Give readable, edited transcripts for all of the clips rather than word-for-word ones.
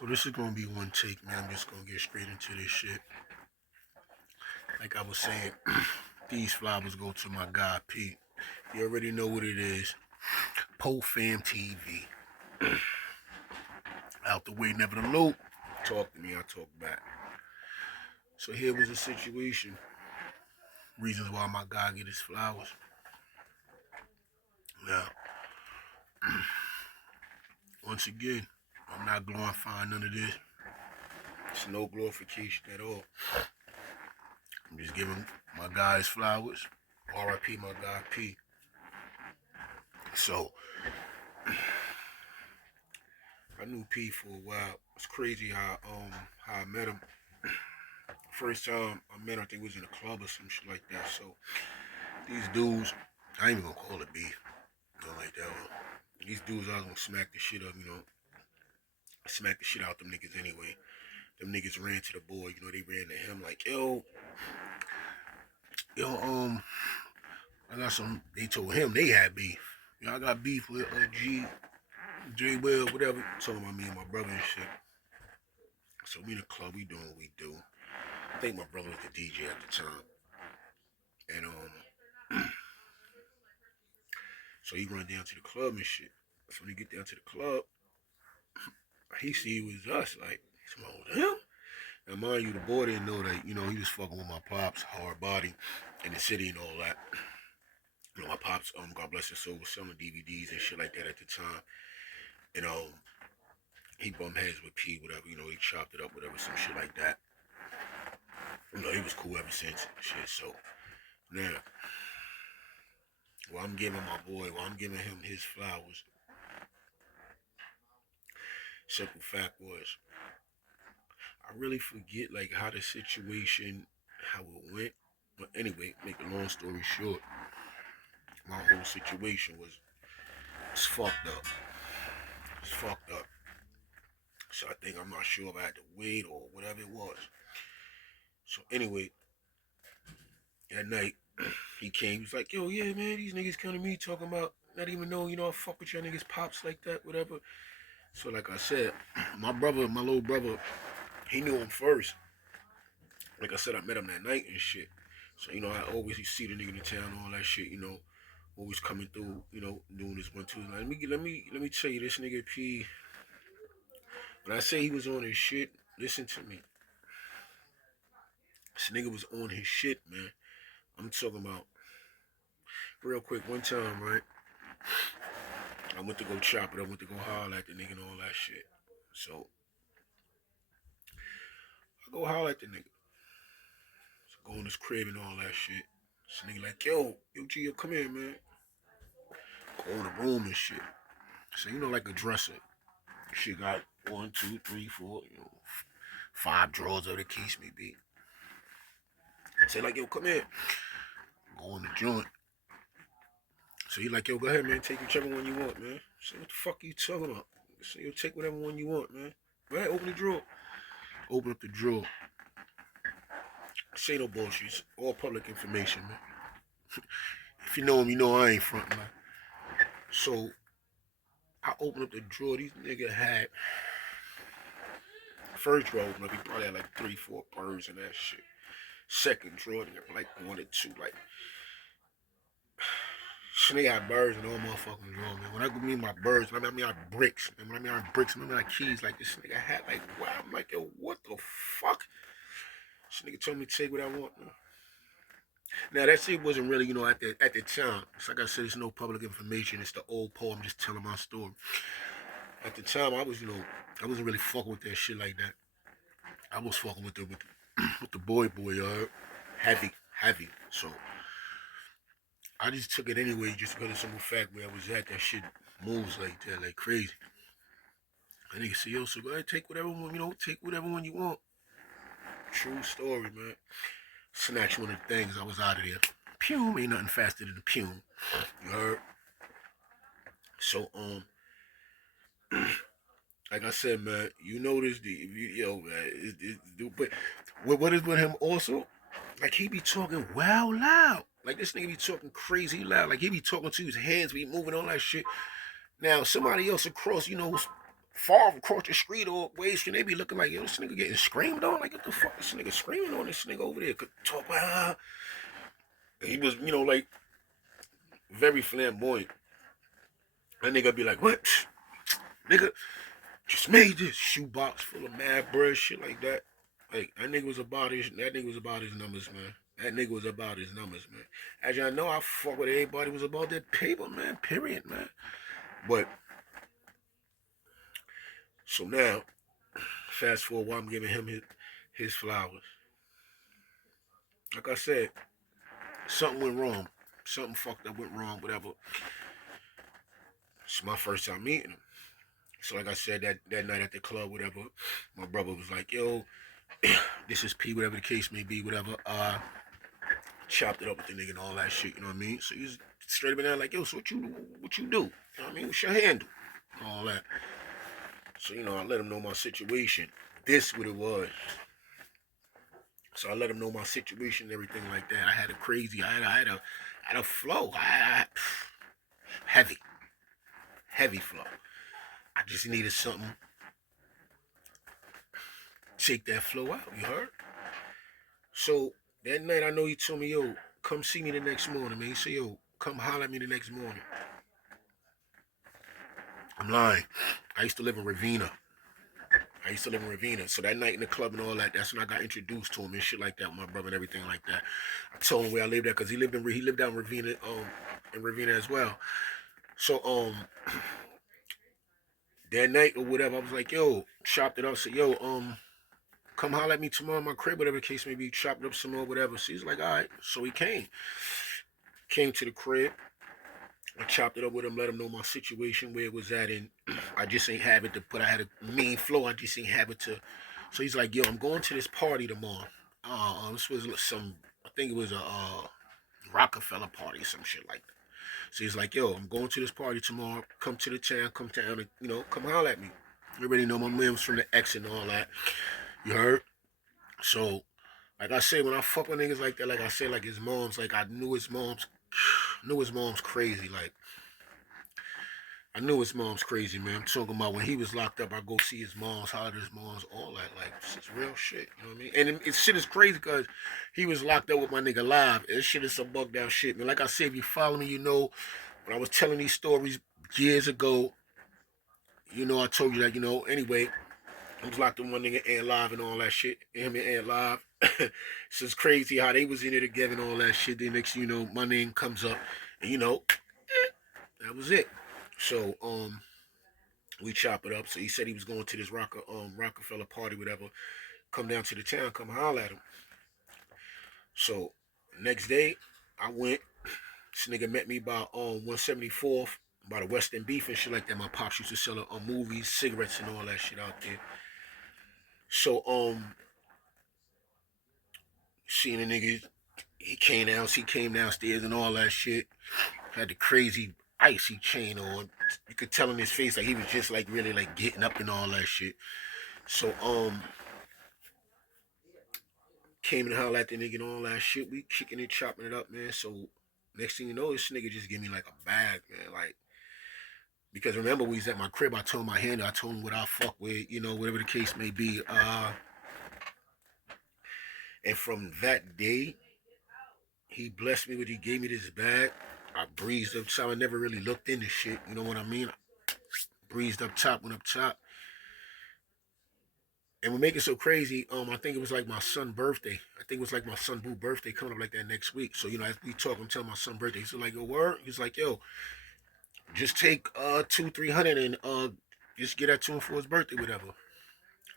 So this is gonna be one take, man. I'm just gonna get straight into this shit. Like I was saying, these flowers go to my guy Pete. You already know what it is. Pofam TV. Out the way, never the loop. Talk to me, I talk back. So here was the situation. Reasons why my guy get his flowers. Now, once again, I'm not glorifying none of this. It's no glorification at all. I'm just giving my guy his flowers. R.I.P. my guy P. So I knew P for a while. It's crazy how I met him. First time I met him, I think it was in a club or some shit like that. So these dudes, I ain't even gonna call it beef. Nothing like that. These dudes, I was gonna smack the shit up, smack the shit out them niggas anyway. Them niggas ran to the boy, they ran to him like, yo, I got some. They told him they had beef. I got beef with J Will, whatever. Talking about me and my brother and shit. So we in the club, we doing what we do. I think my brother was the DJ at the time. And so he run down to the club and shit. So when he get down to the club, he see it was us, like, somebody with him. Now mind you, the boy didn't know that, he was fucking with my pops, hard body, in the city and all that. My pops, God bless his soul, was selling DVDs and shit like that at the time. And he bumped heads with P, whatever, he chopped it up, whatever, some shit like that. He was cool ever since, shit. So now, while I'm giving him his flowers, simple fact was, I really forget like how the situation, how it went. But anyway, make a long story short, my whole situation was fucked up. It's fucked up. So I think, I'm not sure if I had to wait or whatever it was. So anyway, that night, he came, he was like, yo, yeah, man, these niggas come to me talking about not even knowing, I fuck with your niggas pops like that, whatever. So like I said, my little brother, he knew him first. Like I said, I met him that night and shit. So, I always see the nigga in the town, all that shit, always coming through, doing this 1, 2. Let me tell you, this nigga P, when I say he was on his shit, listen to me. This nigga was on his shit, man. I'm talking about, real quick, one time, right? I went to go chop it. I went to go holler at the nigga and all that shit. So, I go holler at the nigga. So, go in his crib and all that shit. This nigga like, yo, G, come here, man. Go in the room and shit. So, like a dresser. She got 1, 2, 3, 4, 5 drawers of the case may be. Say like, yo, come here. Go in the joint. So he like, yo, go ahead, man. Take whichever one you want, man. Say, what the fuck are you talking about? Say, yo, take whatever one you want, man. Go ahead, open the drawer. Open up the drawer. Say no bullshit. It's all public information, man. If you know him, you know I ain't front, man. So I opened up the drawer. These niggas had, first drawer open up, he probably had like 3, 4 birds and that shit. Second drawer, they got like 1 or 2, like, they got birds in all motherfucking drawer, man. When I mean my birds, I mean bricks. And when I mean bricks, I mean like keys, like this nigga had, like, wow. I'm like, yo, what the fuck? This nigga told me to take what I want, man. Now that shit wasn't really, at the time. It's like I said, it's no public information. It's the old poem, just telling my story. At the time, I was, I wasn't really fucking with that shit like that. I was fucking with the boy, heavy. So I just took it anyway, just because of the simple fact where I was at, that shit moves like that, like crazy. And nigga say, yo, so go ahead, take whatever one, take whatever one you want. True story, man. Snatch one of the things, I was out of there. Pew, ain't nothing faster than the pew. You heard? So, like I said, man, this, man, but what is with him also? Like, he be talking wow loud. Like, this nigga be talking crazy loud. Like, he be talking to his hands, be moving all that shit. Now, somebody else across, far across the street or ways, and they be looking like, yo, this nigga getting screamed on. Like, what the fuck, this nigga screaming on this nigga over there? Could talk about. He was, like very flamboyant. That nigga be like, what? Nigga, just made this shoebox full of mad bread, shit like that. Like, that nigga was about his numbers, man. That nigga was about his numbers, man. As y'all know, I fuck with everybody was about that paper, man. Period, man. But so now, fast forward while I'm giving him his flowers. Like I said, something went wrong. Something fucked up went wrong, whatever. It's my first time meeting him. So like I said, that night at the club, whatever, my brother was like, yo, this is P, whatever the case may be, whatever. Chopped it up with the nigga and all that shit, you know what I mean? So he's straight up in there like, yo, so what you do? You know what I mean? What's your handle? All that. So, I let him know my situation. This what it was. So I let him know my situation and everything like that. I had a flow. Heavy flow. I just needed something to take that flow out, you heard? So that night I know he told me, yo, come see me the next morning, man. He said, yo, come holler at me the next morning. I'm lying. I used to live in Ravenna. So that night in the club and all that, that's when I got introduced to him and shit like that with my brother and everything like that. I told him where I lived at because he lived down in Ravenna as well. So that night or whatever, I was like, yo, chopped it up, said, yo, come holler at me tomorrow in my crib, whatever the case may be, chopped it up some more, whatever. So he's like, all right. So he came to the crib. I chopped it up with him, let him know my situation, where it was at, and I just ain't have it to put. I had a mean flow. I just ain't have it to. So he's like, yo, I'm going to this party tomorrow. This was I think it was a Rockefeller party or some shit like that. So he's like, yo, I'm going to this party tomorrow. Come to the town, and, come holler at me. You already know my man's from the X and all that. You heard? So, like I say, when I fuck with niggas like that, like I say, like his mom's, like I knew his mom's crazy. Like, I knew his mom's crazy, man. I'm talking about when he was locked up, I go see his mom's, holler at his mom's, all that. Like, it's real shit, you know what I mean? And it shit is crazy because he was locked up with my nigga live. This shit is some bugged out shit, man. Like I said, if you follow me, when I was telling these stories years ago, I told you that, anyway, I was locked up with my nigga Ant Live and all that shit. Him and Ant Live. So it's crazy how they was in it together and all that shit. Then next my name comes up. And that was it. So, we chop it up. So he said he was going to this Rockefeller party, whatever. Come down to the town, come holler at him. So next day, I went. This nigga met me by 174th, by the Western Beef and shit like that. My pops used to sell movies, cigarettes, and all that shit out there. So seeing the nigga, he came downstairs and all that shit. Had the crazy icy chain on. You could tell in his face like he was just like really like getting up and all that shit. So came and hollered at the nigga and all that shit. We kicking it, chopping it up, man. So next thing you know, this nigga just give me like a bag, man. Like, because remember we was at my crib, I told him my handle, I told him what I fuck with, whatever the case may be. And from that day, he blessed me with, he gave me this bag. I breezed up top. I never really looked into shit, you know what I mean? I breezed up top, went up top. And what make it so crazy, I think it was like my son's birthday. I think it was like my son Boo birthday coming up like that next week. So, as we talk, I'm telling my son birthday. He's like, yo, word? He's like, yo, just take 200-300 and just get that to him for his birthday, whatever.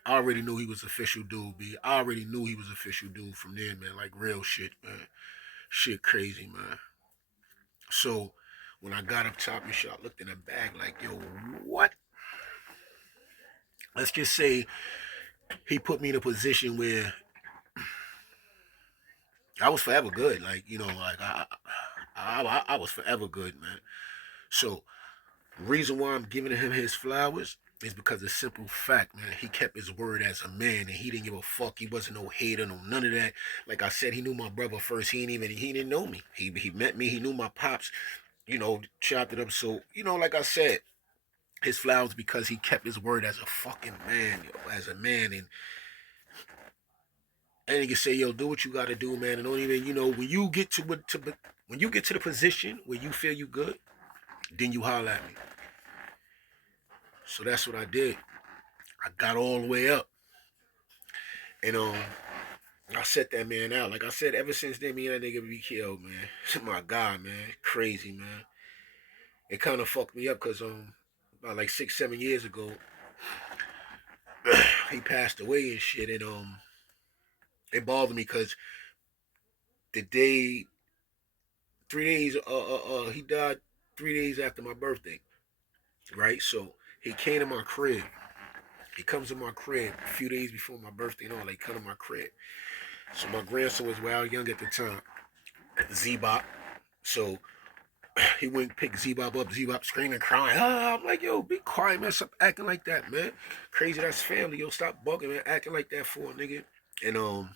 I already knew he was official dude, B. I already knew he was official dude from there, man. Like real shit, man. Shit crazy, man. So when I got up top and shit, I looked in the bag like, yo, what? Let's just say he put me in a position where I was forever good. Like, like I was forever good, man. So the reason why I'm giving him his flowers is because of simple fact, man. He kept his word as a man, and he didn't give a fuck. He wasn't no hater, no none of that. Like I said, he knew my brother first. He didn't know me. He met me. He knew my pops. Chopped it up. So like I said, his flowers because he kept his word as a fucking man, yo, as a man. And he can say, yo, do what you got to do, man. And don't even, when you get when you get to the position where you feel you good, then you holler at me. So that's what I did. I got all the way up. And I set that man out. Like I said, ever since then, me and that nigga be killed, man. My God, man. Crazy, man. It kind of fucked me up because about like 6, 7 years ago, he passed away and shit. And it bothered me because the day, 3 days, he died 3 days after my birthday, right? So he came to my crib. He comes to my crib a few days before my birthday and all. They come to my crib. So my grandson was well young at the time, Z-Bop. So he went and picked Z-Bop up, Z-Bop screaming, crying. Ah, I'm like, yo, be quiet, man. Stop acting like that, man. Crazy, that's family. Yo, stop bugging, man. Acting like that for a nigga. And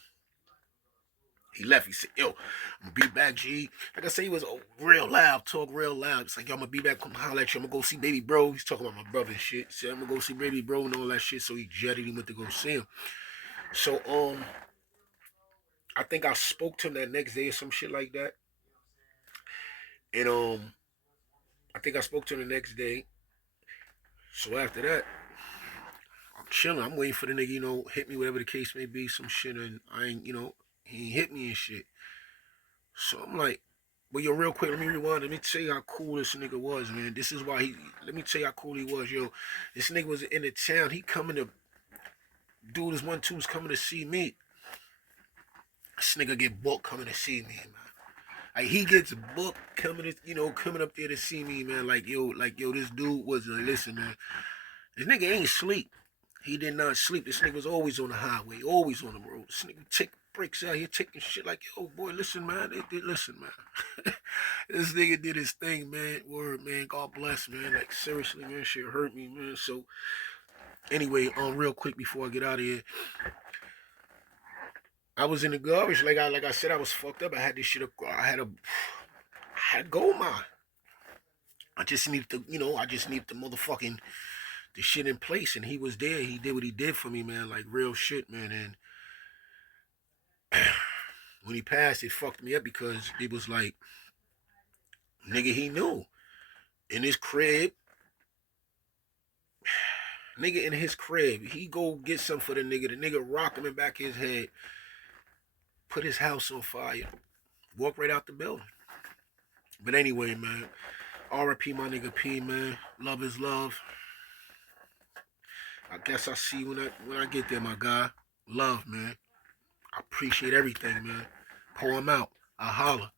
he left. He said, yo, I'm gonna be back, G. Like I said, he was real loud, talk real loud. It's like, yo, I'm gonna be back, come holler at you. I'm gonna go see baby bro. He's talking about my brother and shit. He said, I'm gonna go see baby bro and all that shit. So he jetted, he went to go see him. So I think I spoke to him that next day or some shit like that. And I think I spoke to him the next day. So after that, I'm chilling. I'm waiting for the nigga, hit me, whatever the case may be, some shit, and I ain't, he ain't hit me and shit. So I'm like, well, yo, real quick, let me rewind. Let me tell you how cool this nigga was, man. This is why let me tell you how cool he was, yo. This nigga was in the town. He coming to, dude, this 1-2's coming to see me. This nigga get booked coming to see me, man. Like he gets booked coming to, coming up there to see me, man. Like yo, this dude was listen, man. This nigga ain't sleep. He did not sleep. This nigga was always on the highway, always on the road. This nigga take breaks out here taking shit like, yo, boy, listen, man. Listen, man. This nigga did his thing, man. Word, man. God bless, man. Like seriously, man. Shit hurt me, man. So anyway, real quick before I get out of here, I was in the garbage. Like I said, I was fucked up. I had this shit. I had gold mine. I just need to, I just need the motherfucking the shit in place. And he was there. He did what he did for me, man. Like real shit, man. And when he passed, it fucked me up because it was like, nigga, he knew. In his crib, nigga in his crib, he go get something for the nigga. The nigga rock him in back of his head, put his house on fire, walk right out the building. But anyway, man, R.I.P. my nigga P, man. Love is love. I guess I see you when I get there, my guy. Love, man. I appreciate everything, man. Pour him out. I holler.